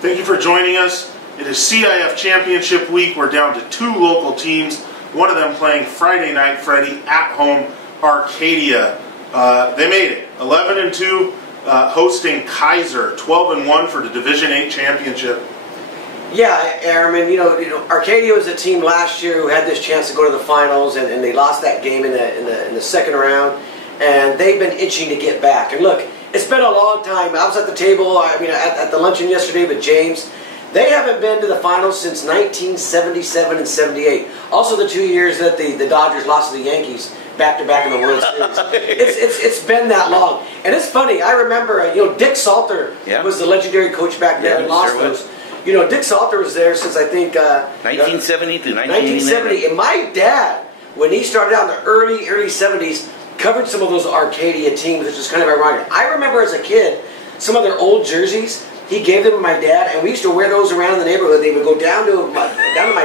Thank you for joining us. It is CIF Championship Week. We're down to 2 local teams, one of them playing Friday night, Freddie, at home, Arcadia. They made it, 11-2, hosting Kaiser, 12-1 for the Division 8 championship. Yeah, Airman, you know, Arcadia was a team last year who had this chance to go to the finals, and they lost that game in the second round, and they've been itching to get back. And look, it's been a long time. I was at the table, at the luncheon yesterday with James. They haven't been to the finals since 1977 and 78. Also the 2 years that the Dodgers lost to the Yankees back-to-back in the World Series. It's been that long. And it's funny, I remember, Dick Salter was the legendary coach back then and lost those. Dick Salter was there since, I think... 1970 to 1970. And my dad, when he started out in the early 70s, covered some of those Arcadia teams, which is kind of ironic. I remember as a kid, some of their old jerseys, he gave them to my dad, and we used to wear those around in the neighborhood. They would go down to my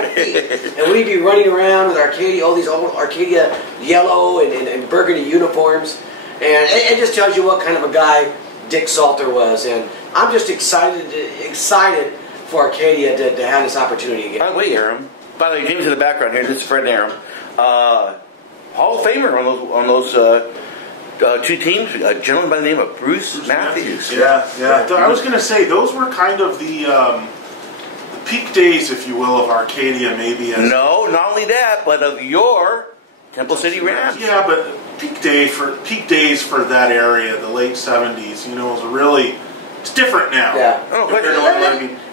feet, and we'd be running around with Arcadia, all these old Arcadia yellow and burgundy uniforms. And it just tells you what kind of a guy Dick Salter was. And I'm just excited for Arcadia to have this opportunity again. By the way, Aram, by the way, James in the background here, this is Fred and Aram. Hall of Famer on those 2 teams, a gentleman by the name of Bruce Matthews. Yeah. I was going to say, those were kind of the peak days, if you will, of Arcadia, maybe. No, not only that, but of your Temple City Rams. Yeah, but peak days for that area, the late 70s, was really... It's different now. Yeah.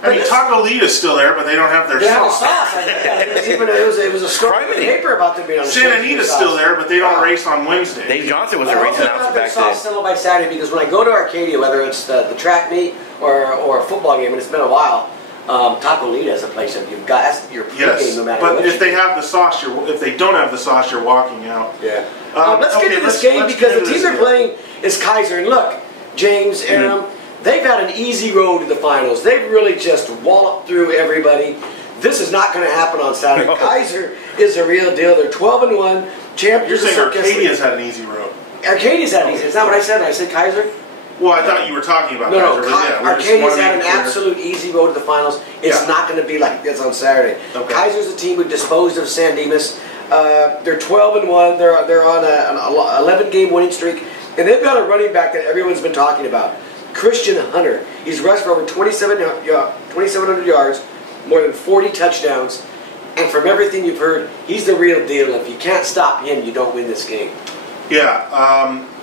I mean, Taco Lead is still there, but they don't have their sauce. It was a story in the paper about them being on the Santa Anita's still there, but they don't race on Wednesday. Dave Johnson was a race announcer back then. Still by Saturday, because when I go to Arcadia, whether it's the track meet or a football game, and it's been a while, Taco Lead is a place that you've got. That's your pregame no matter what. But if they have the sauce, if they don't have the sauce, you're walking out. Yeah. Let's get to this game, because the team they're playing is Kaiser. And look, James, Aram, they've had an easy road to the finals. They've really just walloped through everybody. This is not going to happen on Saturday. No. Kaiser is a real deal. They're 12-1 champions. You're saying Arcadia's had an easy road. Arcadia's had an easy. Is that what I said? I said Kaiser? Well, I thought you were talking about Kaiser. No, Arcadia's had an absolute easy road to the finals. It's not going to be like this on Saturday. Okay. Kaiser's a team who disposed of San Dimas. They're 12-1. They're on an 11-game winning streak, and they've got a running back that everyone's been talking about. Christian Hunter. He's rushed for over 2,700 yards, more than 40 touchdowns, and from everything you've heard, he's the real deal. If you can't stop him, you don't win this game. Yeah,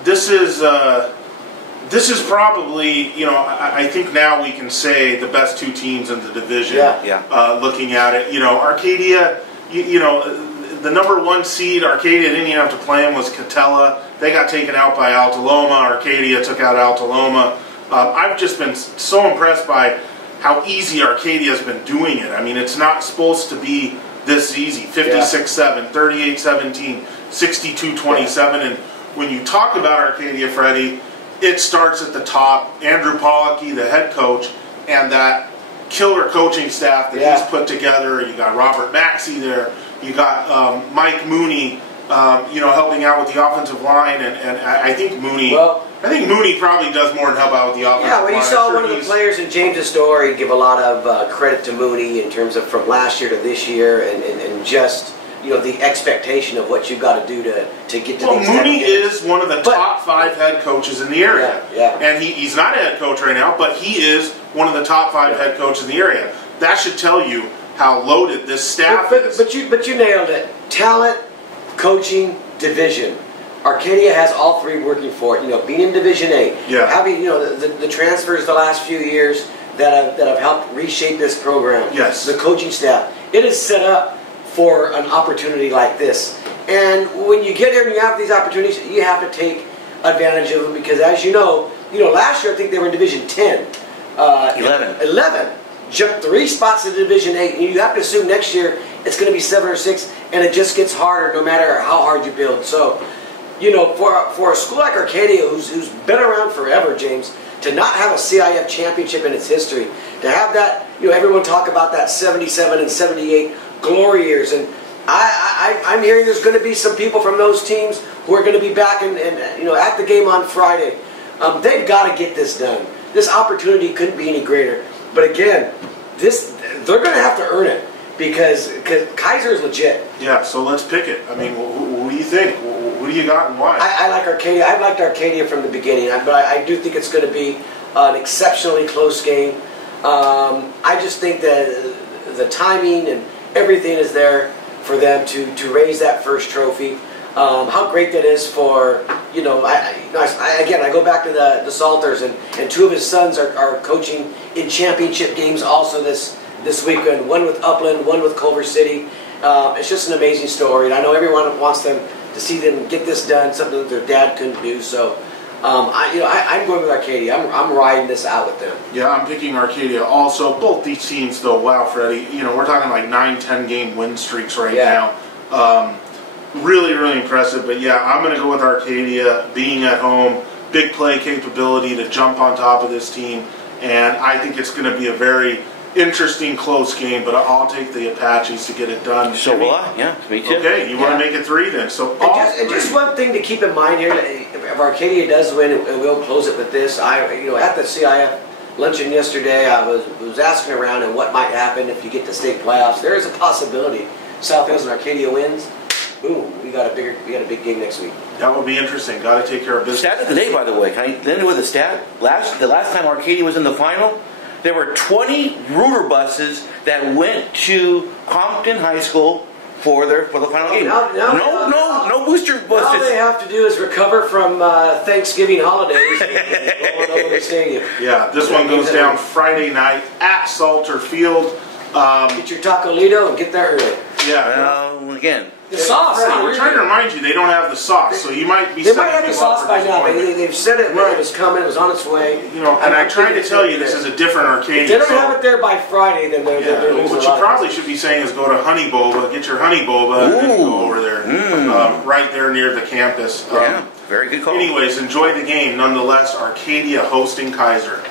this is probably, I think now we can say the best 2 teams in the division. Looking at it, Arcadia, the number 1 seed, Arcadia didn't even have to play them, was Catella. They got taken out by Altaloma. Arcadia took out Altaloma. I've just been so impressed by how easy Arcadia has been doing it. I mean, it's not supposed to be this easy. 56-7, 38-17, 62-27. And when you talk about Arcadia, Freddie, it starts at the top. Andrew Pollocky, the head coach, and that killer coaching staff that he's put together. You got Robert Maxey there. You got Mike Mooney, helping out with the offensive line, and I think Mooney. I think Mooney probably does more than help out with the offensive line. Yeah, when you saw one of the players in James' story give a lot of credit to Mooney in terms of from last year to this year, and just the expectation of what you've got to do to get to. Well, Mooney is one of the top 5 head coaches in the area, and he's not a head coach right now, but he is one of the top 5 head coaches in the area. That should tell you how loaded this staff is. But you nailed it. Talent, coaching, division. Arcadia has all 3 working for it. Being in Division 8, having the transfers the last few years that have helped reshape this program. Yes, the coaching staff. It is set up for an opportunity like this. And when you get here and you have these opportunities, you have to take advantage of them, because as you know, last year I think they were in Division 10. 11. Jumped 3 spots to Division 8, and you have to assume next year it's going to be 7 or 6, and it just gets harder no matter how hard you build. So, for a school like Arcadia, who's been around forever, James, to not have a CIF championship in its history, to have that, everyone talk about that 77 and 78 glory years, and I'm hearing there's going to be some people from those teams who are going to be back and at the game on Friday. They've got to get this done. This opportunity couldn't be any greater. But again, they're going to have to earn it because Kaiser is legit. Yeah, so let's pick it. I mean, what do you think? Who do you got and why? I like Arcadia. I've liked Arcadia from the beginning, but I do think it's going to be an exceptionally close game. I just think that the timing and everything is there for them to raise that first trophy. How great that is for, I go back to the Salters, and two of his sons are coaching in championship games also this weekend, one with Upland, one with Culver City. It's just an amazing story, and I know everyone wants them to see them get this done, something that their dad couldn't do. So, I'm going with Arcadia. I'm riding this out with them. Yeah, I'm picking Arcadia also. Both these teams, though, wow, Freddie, we're talking like 9-10 game win streaks right now. Really, really impressive. But yeah, I'm going to go with Arcadia, being at home, big play capability to jump on top of this team, and I think it's going to be a very interesting, close game, but I'll take the Apaches to get it done. So will I. Yeah, me too. Okay, you want to make it 3 then. So and just one thing to keep in mind here: if Arcadia does win, and we'll close it with this. At the CIF luncheon yesterday, I was asking around and what might happen if you get to state playoffs. There is a possibility South Hills and Arcadia wins. Boom, we got a big game next week. That will be interesting. Got to take care of business. Stat of the day, by the way. Can I end with a stat? The last time Arcadia was in the final, there were 20 Ruder buses that went to Compton High School for the final game. No booster buses. All they have to do is recover from Thanksgiving holidays and go over the stadium. Yeah, this one goes down Friday night at Salter Field. Get your tacolito and get there early. Yeah. Again. The sauce. We're trying to remind you they don't have the sauce, so you might be. They might have the sauce by now. They've said it. Right. It was coming. It was on its way. And I tried to tell you this is a different Arcadia. If they don't have it there by Friday, then they're losing. What you probably should be saying is go to Honey Boba, get your Honey Boba, and then go over there, right there near the campus. Yeah, very good call. Anyways, enjoy the game. Nonetheless, Arcadia hosting Kaiser.